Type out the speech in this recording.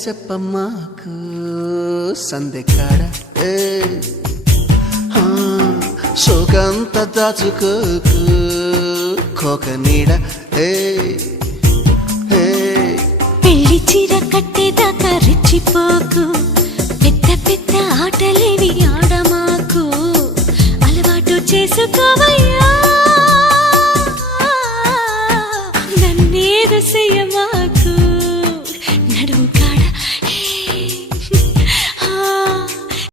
చెప్పమ్మాకు సందె కాడ సోకంత దాచుకోకు కోక నీడ పెళ్లి చీర కట్టేదాకా రెచ్చిపోకు పెద్ద పెద్ద ఆటలేవి ఆడమాకు అలవాటు చేసుకో